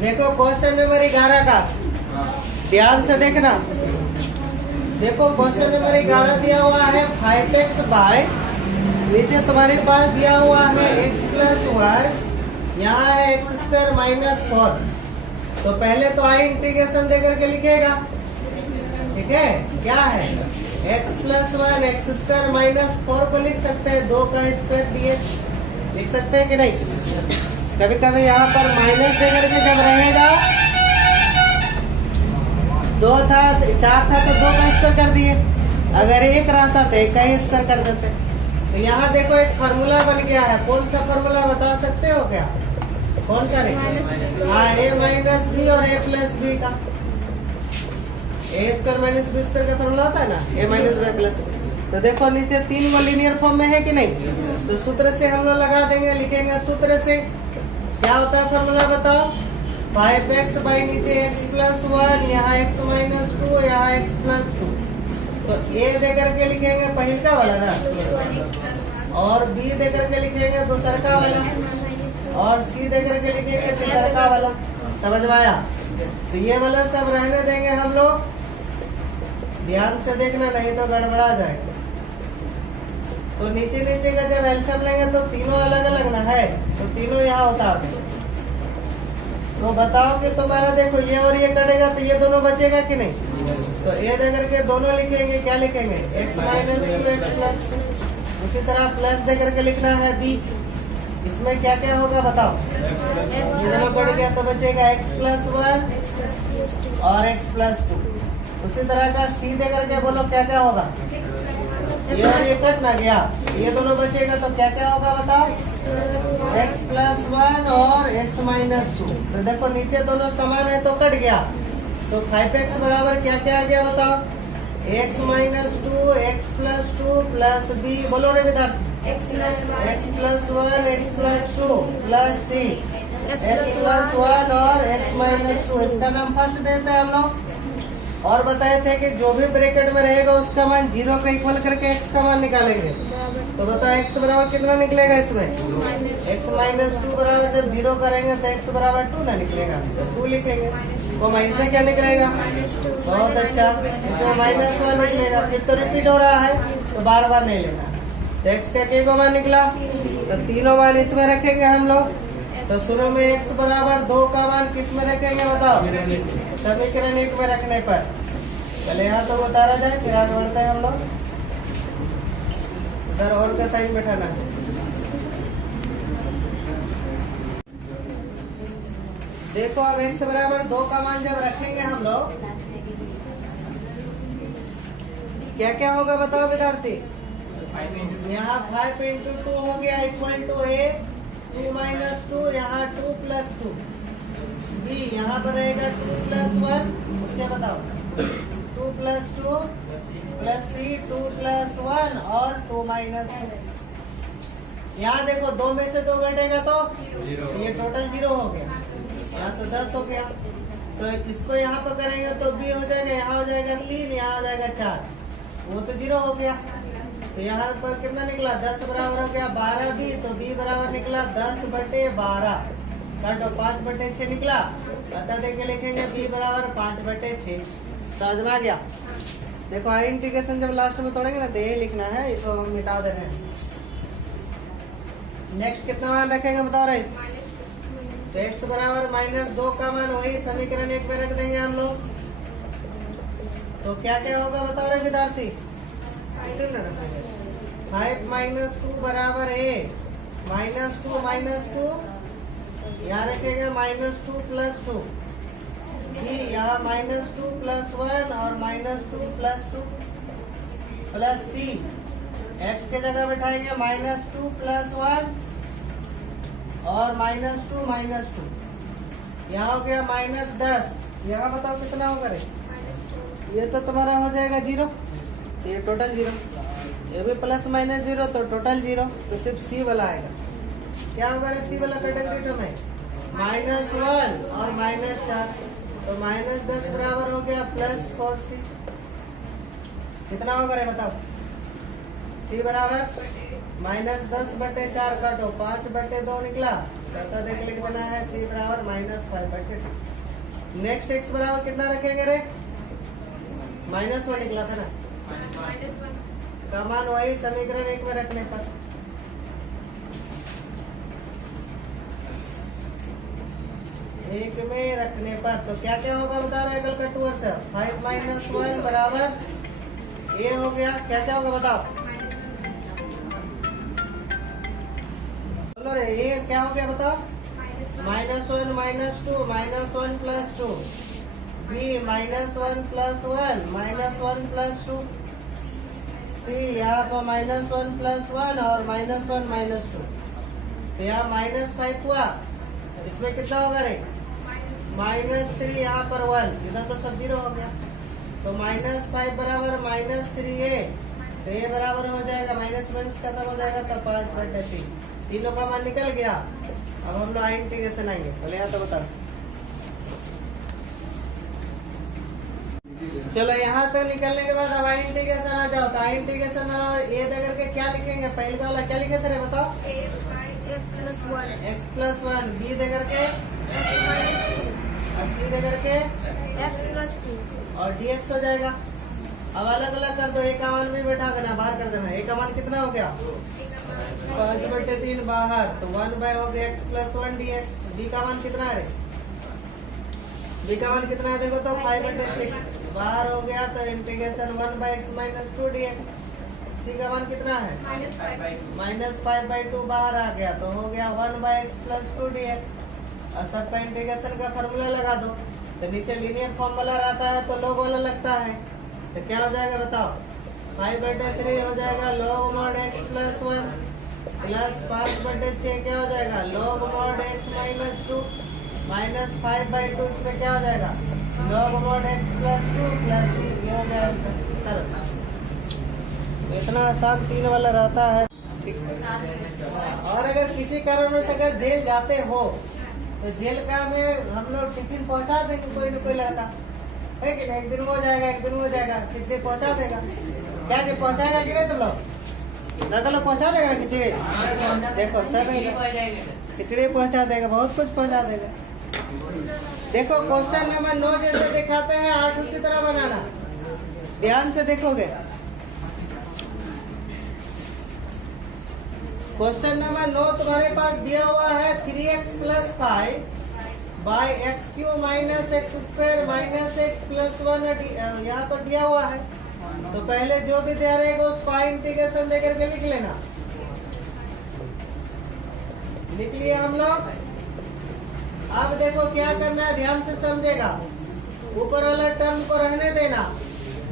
देखो question number 11 का ध्यान से देखना। देखो क्वेश्चन नंबर 11 दिया हुआ है 5x बाय, नीचे तुम्हारे पास दिया हुआ है x प्लस वाई, यहाँ है एक्स स्क्वायर माइनस 4। तो पहले तो आई इंटीग्रेशन देकर के लिखेगा, ठीक है। क्या है x plus 1 x square minus 4 को लिख सकते हैं, 2 का स्क्वायर दिए लिख सकते हैं कि नहीं। कभी कभी यहाँ पर माइनस देकर के जब रहेगा 2 था 4 था तो 2 का स्क्वायर कर दिए, अगर 1 रहता तो 1 का ही स्क्वायर कर देते। तो यहाँ देखो एक फार्मूला बन गया है, कौन सा फार्मूला बता सकते हो क्या, कौन सा? हाँ, a माइनस बी और a प्लस बी का, ए स्क्वायर माइनस बी स्क्वायर का फार्मूला होता है ना, a माइनस बी प्लस। तो देखो नीचे 3 को लीनियर फॉर्म में है कि नहीं, तो सूत्र से हम लोग लगा देंगे, लिखेंगे सूत्र से। क्या होता है फार्मूला बताओ, 5x बाई नीचे x प्लस 1, यहाँ x माइनस 2, यहाँ x प्लस 2। तो a देकर के लिखेंगे पहिलका वाला ना, और b देकर के लिखेंगे दूसरका वाला, और c देकर के लिखेंगे तीसरका वाला। समझ में आया? तो ये वाला सब रहने देंगे हम लोग, ध्यान से देखना नहीं तो गड़बड़ा जाएगा। तो नीचे नीचे का जब एलसीएम लेंगे तो तीनों अलग अलग ना है, तो तीनों यहाँ उतार देंगे। तो बताओ कि तुम्हारा देखो ये और ये कटेगा तो ये दोनों बचेगा कि नहीं। तो ए देकर के दोनों लिखेंगे, क्या लिखेंगे, x माइनस 2 एक्स प्लस। उसी तरह प्लस देकर के लिखना है b, इसमें क्या क्या होगा बताओ, ये दोनों बढ़ गया तो बचेगा x प्लस 1 और x प्लस 2। उसी तरह का c देकर के बोलो क्या क्या होगा, ये और ये कट ना गया, ये दोनों बचेगा तो क्या क्या होगा बताओ, x प्लस 1 और x माइनस 2। तो देखो नीचे दोनों समान है तो कट गया, तो 5x बराबर क्या क्या आ गया बताओ, x minus 2 x plus 2 plus b, बोलो रे विद्यार्थी, x plus 1 x plus 2 plus c x plus 1 और x माइनस 2। इसका नाम फर्स्ट देते हैं हम लोग। और बताए थे कि जो भी ब्रैकेट में रहेगा उसका मान 0 का इक्वल करके x का मान निकालेंगे। तो बताओ x बराबर कितना निकलेगा इसमें, x माइनस 2 बराबर जब 0 करेंगे तो x बराबर 2 ना निकलेगा, तो 2 लिखेंगे। तो इसमें क्या निकलेगा, बहुत अच्छा, इसमें माइनस 1 निकलेगा। फिर तो रिपीट हो रहा है तो बार बार नहीं लेना। तो x का के मान निकला, तो तीनों मान इसमें रखेंगे हम लोग। तो शुरू में x बराबर 2 का मान किस में रखेंगे बताओ, समीकरण 1 में रखने पर। पहले यहाँ तो बता रहा जाए, फिर आगे बढ़ते हैं हम लोग। इधर और का साइन बैठाना है। देखो अब x बराबर 2 का मान जब रखेंगे हम लोग, क्या क्या होगा बताओ विद्यार्थी। यहाँ 5 इंटू 2 हो गया इक्वल टू a, 2 माइनस 2, यहाँ 2 प्लस 2, b यहाँ पर रहेगा 2 प्लस 1, उसके बताओ 2 प्लस 2 प्लस c 2 प्लस 1 और 2 माइनस 2। यहाँ देखो 2 में से 2 घटेगा तो ये टोटल 0 हो गया, यहाँ तो 10 हो गया। तो इसको यहाँ पर करेंगे तो b हो जाएगा, यहाँ हो जाएगा 3, यहाँ हो जाएगा 4, वो तो 0 हो गया। तो यहाँ पर कितना निकला, 10 बराबर हो गया 12 b, तो b बराबर निकला 10/12, काटो 5/6 निकला। बता दे के लिखेंगे b बराबर 5/6। समझ में आ गया। देखो आई इंटीग्रेशन जब लास्ट में तोड़ेंगे ना तो यही लिखना है, इसको हम मिटा दे रहे हैं। नेक्स्ट कितना मान रखेंगे बताओ रहे, तो x बराबर माइनस 2 का मान वही समीकरण 1 में रख देंगे हम लोग। तो क्या क्या होगा बताओ रहे विद्यार्थी, 5 माइनस 2 बराबर a, माइनस 2 माइनस 2, यहाँ रखेंगे माइनस 2 प्लस 2, यहाँ माइनस 2 प्लस 1 और minus 2 plus 2 plus c, x के जगह बैठाएंगे माइनस 2 प्लस 1 और माइनस 2 माइनस 2, यहाँ हो गया माइनस 10। यहाँ बताओ कितना होगा रे, ये तो तुम्हारा हो जाएगा 0, ये टोटल 0, ये भी प्लस माइनस 0 तो टोटल 0, तो सिर्फ c वाला आएगा। क्या होगा रे c वाला कैटेगरी टर्म है, माइनस 1 और माइनस 4, तो माइनस 10 बराबर हो गया प्लस 4c। कितना होगा रे बताओ, c बराबर माइनस 10/4 काटो 5/2 निकला, करता देख लिख देना है c बराबर -5/2। नेक्स्ट x बराबर कितना रखेंगे रे? -1 निकला था ना, का मान वही समीकरण 1 में रखने पर। एक में रखने पर तो क्या क्या होगा बता रहे कल का टूर से। 5 - 1 बराबर a हो गया। क्या क्या होगा बताओ? बोलो रे, ये क्या हो गया बताओ? -1 - 2 -1 + 2 b -1 + 1 -1 + 2 c यहाँ पर -1 + 1 और -1 - 2। तो यहाँ -5 हुआ, इसमें कितना होगा रे? -3 यहाँ पर 1, इधर तो सब 0 हो गया। तो -5 बराबर -3a, तो ये बराबर हो जाएगा माइनस माइनस खत्म हो जाएगा, तो 5/3। तीनों का मान निकल गया। अब हम लोग आई इंटीग्रेशन आएंगे। बोले यहाँ तो बता। चलो यहाँ तक निकलने के बाद अब आई इंटीग्रेशन आ जाओ। तो आई इंटीग्रेशन में ए दे करके क्या लिखेंगे? पहले वाला क्या लिखे थे बताओ? x + 1 b दे करके c दे करके x + 2 और dx हो जाएगा। अब अलग अलग कर दो, एक का मान भी बैठा देना, बाहर कर देना। एक का मान कितना हो गया? 5/3 बाहर, तो 1 हो गया x + 1 dx। b का मान कितना है? b का मान कितना है देखो तो 5/6 बाहर हो गया, तो इंटीग्रेशन 1/x - 2 dx। c का मान कितना है? -5/2 बाहर आ गया, तो हो गया 1/x + 2 dx। और सबका इंटीग्रेशन का फॉर्मूला लगा दो। तो नीचे लीनियर फॉर्म वाला रहता है तो log वाला लगता है। तो क्या हो जाएगा बताओ? 5/3 हो जाएगा log mod x + 1 प्लस 5/6 क्या हो जाएगा? log mod x - 2 माइनस 5/2, इसमें क्या हो जाएगा? log mod x + 2 plus c, ये हो जाएगा। इतना आसान 3 वाला रहता है। और अगर किसी कारणवश अगर जेल जाते हो तो जेल का में हम लोग टिफिन पहुंचा देंगे, कोई न कोई लड़का है कि नहीं? एक दिन हो जाएगा, एक दिन हो जाएगा, खिचड़ी पहुंचा देगा। क्या जी पहुंचाएगा कि नहीं तुम लोग? लड़का लोग पहुंचा देगा ना खिचड़ी? देखो सब खिचड़ी पहुंचा देगा, बहुत कुछ पहुंचा देगा। देखो क्वेश्चन नंबर 9 जैसे दिखाते हैं 8 उसी तरह बनाना, ध्यान से देखोगे। क्वेश्चन नंबर 9 तुम्हारे पास दिया हुआ है 3x + 5 by x³ - x² - x + 1 यहाँ पर दिया हुआ है। तो पहले जो भी दिया रहेगा उसको आई इंटीग्रेशन दे करके लिख लेना। लिख लिए हम लोग। अब देखो क्या करना है, ध्यान से समझेगा। ऊपर वाला टर्म को रहने देना,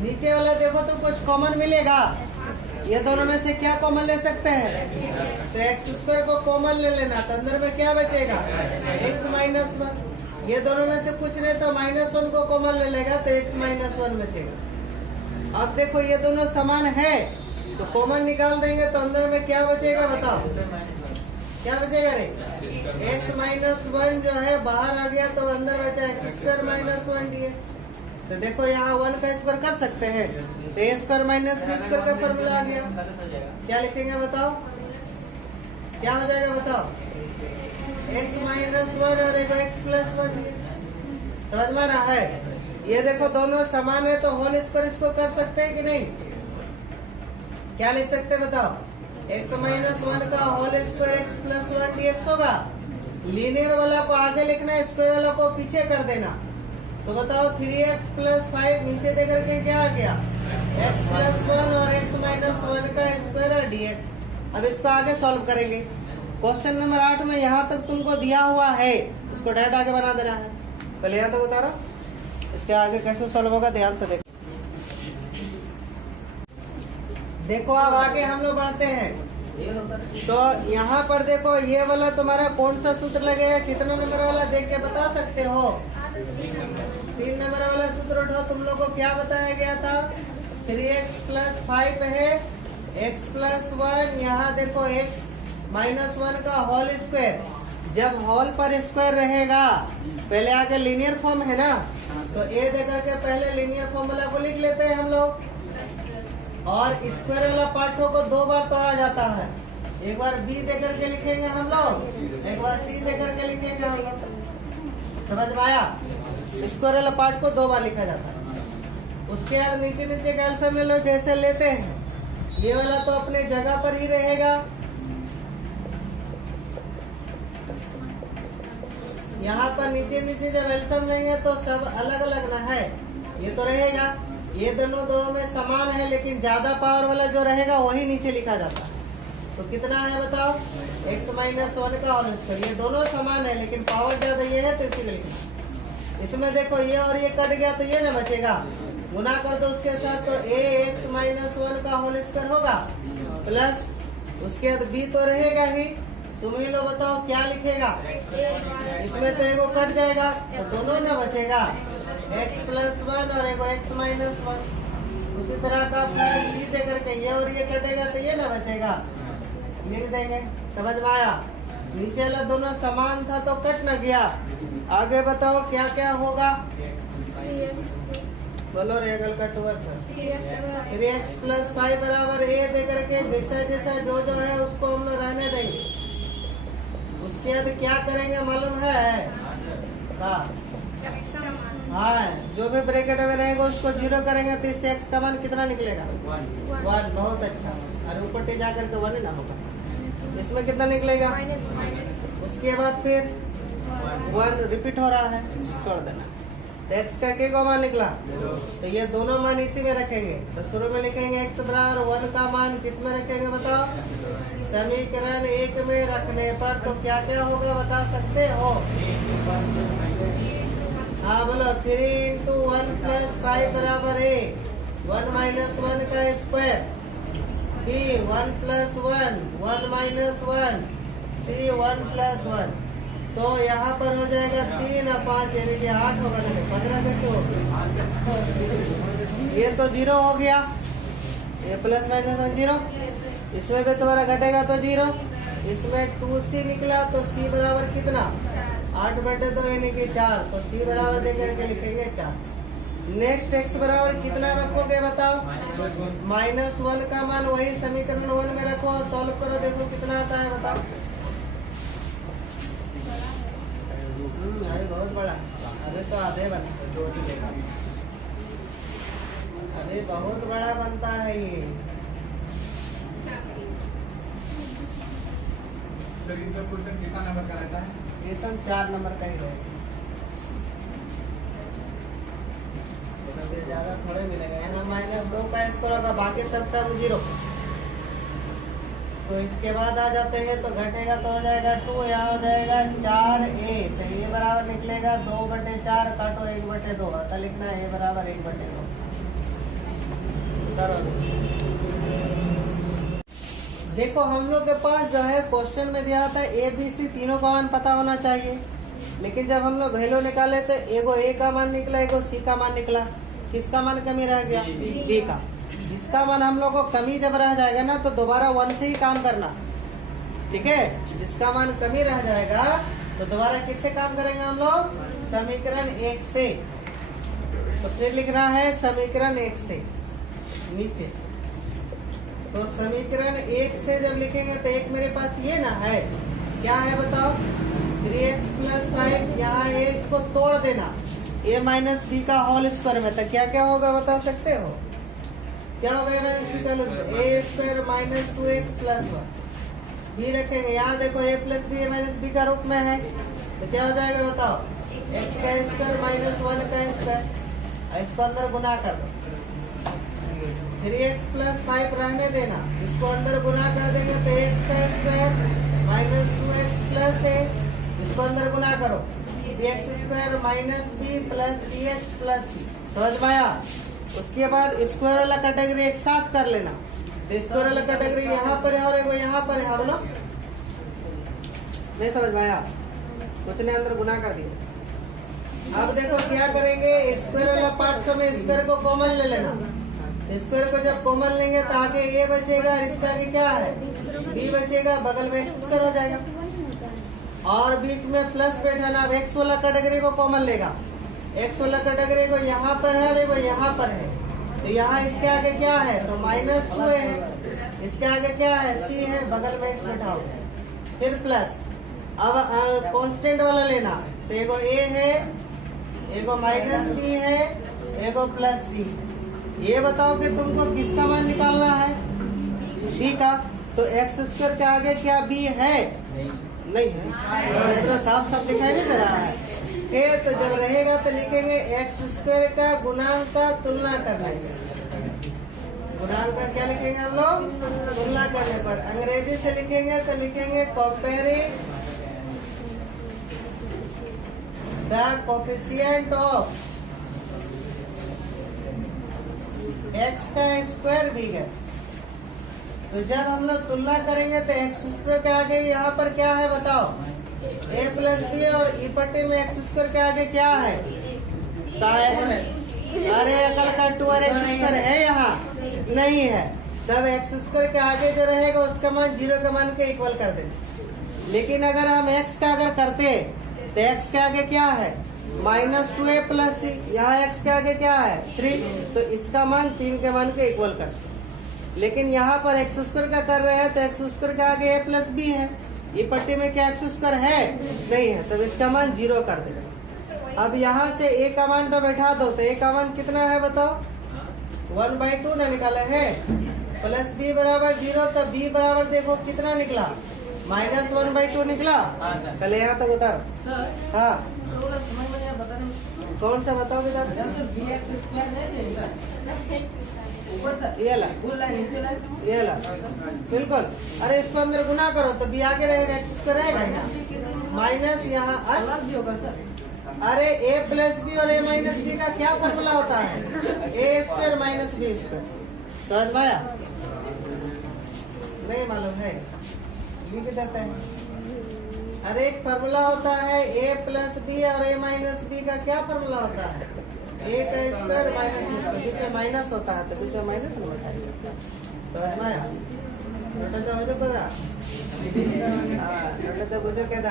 नीचे वाला देखो तो कुछ कॉमन मिलेगा। ये दोनों में से क्या कॉमन ले सकते हैं? तो x² को कॉमन ले लेना, तो अंदर में क्या बचेगा? x - 1। ये दोनों में से कुछ नहीं तो -1 को कॉमन ले लेगा, तो x - 1 बचेगा। अब देखो ये दोनों समान है तो कॉमन निकाल देंगे, तो अंदर में क्या बचेगा बताओ? क्या बचेगा रे? x - 1 जो है बाहर आ गया, तो अंदर बचा x² - 1 dx। तो देखो यहाँ 1 का स्क्वायर कर सकते हैं, तो a² - b² का फॉर्मूला आ गया। क्या लिखेंगे बताओ? क्या हो जाएगा बताओ? x - 1 और एक x + 1 dx। समझ में रहा है? ये देखो दोनों समान है तो होल स्क्वायर इसको कर सकते हैं कि नहीं? क्या लिख सकते हैं बताओ? x - 1 का होल स्क्वायर x + 1 dx होगा। लीनियर वाला को आगे लिखना है, स्क्वायर वाला को पीछे कर देना। तो बताओ 3x + 5 नीचे दे करके क्या आ गया? x + 1 और x - 1 का स्क्वायर और dx। अब इसको आगे सॉल्व करेंगे। क्वेश्चन नंबर 8 में यहाँ तक तुमको दिया हुआ है, उसको डायरेक्ट आगे बना देना है। पहले यहाँ तक बता रहा हूँ, इसके आगे कैसे सॉल्व होगा ध्यान से देखो। देखो अब आगे हम लोग बढ़ते हैं। तो यहाँ पर देखो ये वाला तुम्हारा कौन सा सूत्र लगेगा? कितना नंबर वाला देख के बता सकते हो? 3 नंबर वाला सूत्र उठाओ। तुम लोग को क्या बताया गया था? 3x + 5 है, x + 1, यहाँ देखो x - 1 का होल स्क्वायर। जब हॉल पर स्क्वायर रहेगा, पहले आगे लीनियर फॉर्म है ना, तो a दे करके पहले लीनियर फॉर्मूला को लिख लेते हैं हम लोग। और स्क्वायर वाला पार्टों को 2 बार तोड़ा जाता है, एक बार बी दे करके लिखेंगे हम लोग, एक बार सी दे करके लिखेंगे हम लोग। समझ में आया? स्क्वायर वाला पार्ट को 2 बार लिखा जाता है। उसके बाद नीचे नीचे का एलसीएम ले लो जैसे लेते हैं। ये वाला तो अपने जगह पर ही रहेगा। यहाँ पर नीचे नीचे जब एलसीएम लेंगे तो सब अलग अलग ना है, ये तो रहेगा। ये दोनों में समान है, लेकिन ज्यादा पावर वाला जो रहेगा वही नीचे लिखा जाता है। तो कितना है बताओ? x - 1 का होल स्क्वायर। ये दोनों समान है लेकिन पावर ज्यादा ये है तो इसी में लिखना। इसमें देखो ये और ये कट गया तो ये ना बचेगा, गुना कर दो उसके साथ, तो ax - 1 का होल स्क्वायर होगा प्लस उसके बाद b तो रहेगा ही। तुम ही लोग बताओ क्या लिखेगा? इसमें तो एगो कट जाएगा तो दोनों ना बचेगा, x + 1 और एगो x - 1। उसी तरह का प्लस b दे करके ये और ये कटेगा तो ये ना बचेगा, लिख देंगे। समझ में आया? नीचे वाला दोनों समान था तो कट न गया। आगे बताओ क्या क्या होगा? बोलो रेगल का टूवर 3x + 5 बराबर a दे करके जैसा जैसा जो है उसको हम लोग रहने देंगे। उसके बाद क्या करेंगे मालूम है? हाँ, जो भी ब्रैकेट में रहेगा उसको 0 करेंगे तो इससे x का मान कितना निकलेगा? 1। बहुत अच्छा। अरे ऊपर जा करके 1 ना होगा, इसमें कितना निकलेगा? उसके बाद फिर 1 रिपीट हो रहा है, छोड़ देना। तो x का क्या मान निकला? तो ये दोनों मान इसी में रखेंगे। तो शुरू में लिखेंगे x बराबर 1 का मान किस में रखेंगे बताओ? समीकरण 1 में रखने पर तो क्या क्या होगा बता सकते हो? हाँ बोलो। 3 × 1 + 5 बराबर a। 1 - 1 का स्क्वायर, b 1 + 1, 1 - 1, c 1 + 1। तो यहाँ पर हो जाएगा 3 और 5 यानी कि 8 होगा। 15 कैसे होगा? ये तो 0 हो गया, ये +- 0। इसमें भी तुम्हारा घटेगा तो 0। इसमें 2c निकला तो c बराबर कितना? 8/2 यानी कि 4। तो c बराबर दे करके लिखेंगे 4। नेक्स्ट x बराबर कितना रखोगे बताओ? -1 का मान वही समीकरण 1 में रखो और सॉल्व करो, देखो कितना आता है बताओ। अरे बहुत बड़ा, अरे तो आधे बना, 2 ही लेगा। अरे बहुत बड़ा बनता है ये। सर ये सब क्वेश्चन कितना नंबर का रहता है? ये सब 4 नंबर का ही रहेगा, ज्यादा थोड़े मिलेगा। यहाँ -2 का स्क्वायर होगा, बाकी सब टर्म 0। तो इसके बाद आ जाते हैं तो घटेगा तो हो जाएगा 2, यहाँ हो जाएगा 4a। तो ये बराबर निकलेगा 2/4, काटो 1/2, अतः लिखना है a बराबर 1/2। करो। देखो हम लोग के पास जो है क्वेश्चन में दिया था a b c तीनों का मान पता होना चाहिए, लेकिन जब हम लोग वैल्यू निकाले तो एगो a का मान निकला, एगो c का मान निकला। किसका मान कमी रह गया? b का। जिसका मान हम लोग को कमी जब रह जाएगा ना तो दोबारा 1 से ही काम करना, ठीक है? जिसका मान कमी रह जाएगा तो दोबारा किससे काम करेंगे हम लोग? समीकरण 1 से। तो फिर लिखना है समीकरण 1 से नीचे। तो समीकरण 1 से जब लिखेंगे तो एक मेरे पास ये ना है, क्या है बताओ? 3x + 5। यहाँ a इसको तोड़ देना, a - b का होल स्क्वायर में। तो क्या क्या होगा बता सकते हो? क्या होगा? a square - 2x + 1। b रखेंगे, यहाँ देखो a + b a - b का रूप में है, तो क्या हो जाएगा बताओ? x का स्क्वायर - 1 का स्क्वायर। इसको अंदर गुना कर दो। 3x + 5 रहने देना, इसको अंदर गुना कर देंगे तो x का स्क्वायर - 2x + a। इसको अंदर गुना करो, bx square - b + cx + c। समझ में आया? उसके बाद स्क्वायर वाला कैटेगरी एक साथ कर लेना। तो स्क्वायर वाला कैटेगरी यहाँ पर है और यहाँ पर है। हम लोग नहीं समझ में आया? कुछ ने अंदर गुना कर दिया। अब देखो क्या करेंगे, स्क्वायर वाला पार्ट में स्क्वायर को कॉमन ले लेना। स्क्वायर को जब कॉमन लेंगे तो आगे a बचेगा, इसका आगे क्या है? b बचेगा, बगल में x स्क्वायर हो जाएगा और बीच में प्लस बैठाना। अब x वाला कैटेगरी को कॉमन लेगा, x वाला कैटेगरी को यहाँ पर है और वो यहाँ पर है। तो यहाँ इसके आगे क्या है, तो -2a है। इसके आगे क्या है, c है, बगल में इस बैठाओ। फिर प्लस, अब कांस्टेंट वाला लेना, तो एगो a है, एगो -b है, एगो +c। ये बताओ कि तुमको किसका मान निकालना है, b का। तो x² के आगे क्या b है, नहीं है, तो साफ साफ दिखाई नहीं दे रहा है। तो जब रहेगा तो लिखेंगे x² का गुणांक का तुलना करने, गुणांक का क्या लिखेंगे हम लोग, तुलना करने पर। अंग्रेजी से लिखेंगे तो लिखेंगे comparing the coefficient of x का स्क्वायर भी है। तो जब हम लोग तुलना करेंगे तो x² के आगे यहाँ पर क्या है बताओ, a + b, और ई पट्टी में x² के आगे क्या है, अरे अकल का 2 और x² है, यहाँ नहीं है। तब x² के आगे जो रहेगा उसका मान 0 के मान के इक्वल कर देंगे। लेकिन अगर हम x का अगर करते तो x के आगे क्या है, -2a + c, यहाँ x के आगे क्या है 3, तो इसका मान 3 के मान के इक्वल कर। लेकिन यहाँ पर x² का कर रहे हैं तो x² के आगे a + b है, ये पट्टी में क्या x² है, नहीं है, तो इसका मान 0 कर देंगे। अब यहाँ से a का मान तो बैठा दो, तो a का मान कितना है बताओ, 1/2 ना निकाले हैं, प्लस b बराबर 0, तो b बराबर देखो कितना निकला, -1/2 निकला। पहले यहाँ तक उतर, हाँ कौन सा बताओ बेटा, ये ला बिल्कुल। अरे इसको अंदर गुना करो तो b आगे रहेगा, x² रहेगा यहाँ, माइनस यहाँ। अरे a + b और a - b का क्या फॉर्मूला होता है, a² - b²। समझ में आया, नहीं मालूम है, लिख देते हैं। अरे एक फॉर्मूला होता है a + b और a - b का क्या फॉर्मूला होता है, a का स्क्वायर - बीच में माइनस होता है, तो बीच में माइनस नहीं बताइए। समझ में आया, तो मुझे पता, हाँ तो मुझे कहता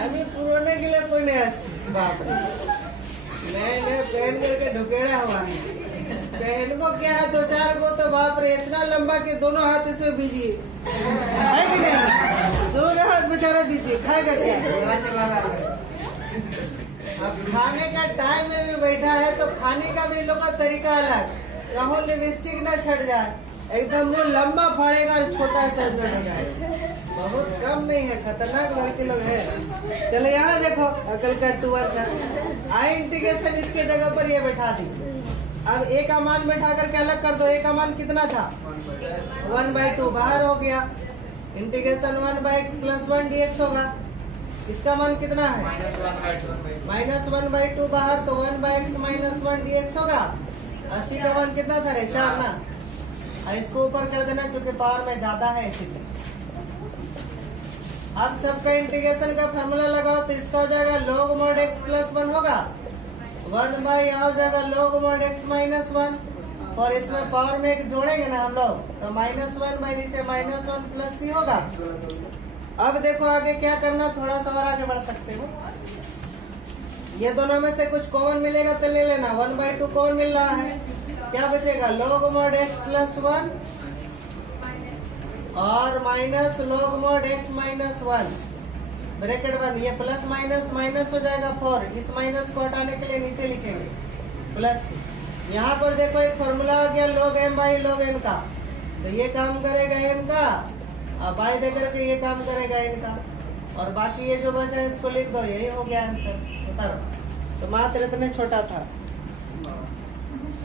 আমি পুরোনে গেলে পড়ে আসছি, বাপরে नए नए पहन करके ढुकेड़ा हुआ है। पहन को क्या है 2-4 को, तो बाप रे इतना लंबा कि दोनों हाथ इसमें बीजी है कि नहीं, दोनों हाथ बेचारा बीजी, खाएगा क्या। अब खाने का टाइम में भी बैठा है तो खाने का भी लोग का तरीका अलग, कहो लिपस्टिक न छट जाए, एकदम मुंह लंबा फाड़ेगा और छोटा सा जोड़ेगा। बहुत कम नहीं है, खतरनाक लड़के लोग है। चलो यहाँ देखो, अकल का 2 आई इंटीग्रेशन इसके जगह पर ये बैठा दी। अब a का मान बैठा करके अलग कर दो, a का मान कितना था 1/2, बाहर हो गया, इंटीग्रेशन 1/x + 1 dx होगा। इसका मान कितना है -1/2, बाहर, तो 1/x - 1 dx होगा। 80 का मान कितना था रे, 4 ना, इसको ऊपर कर देना क्योंकि पावर में ज्यादा है इसीलिए। अब सबका इंटीग्रेशन का फॉर्मूला लगाओ तो इसका हो जाएगा log mod x + 1 होगा, 1/, हो जाएगा log mod x - 1, और इसमें पावर में एक जोड़ेंगे ना हम लोग, तो -1 नीचे -1 + c होगा। अब देखो आगे क्या करना, थोड़ा सा और आगे बढ़ सकते हो। ये दोनों में से कुछ कॉमन मिलेगा तो ले लेना, 1/2 कॉमन मिल रहा है, क्या बचेगा log mod x + 1 और -log mod x - 1, ब्रैकेट बंद। ये प्लस माइनस हो जाएगा 4, इस माइनस को हटाने के लिए नीचे लिखेंगे प्लस। यहाँ पर देखो एक फॉर्मूला आ गया log m/log n का, तो ये काम करेगा m का, और बाई दे करके ये काम करेगा n का, और बाकी ये जो बचा है इसको लिख दो, यही हो गया आंसर। उतारो, तो मात्र इतने छोटा था।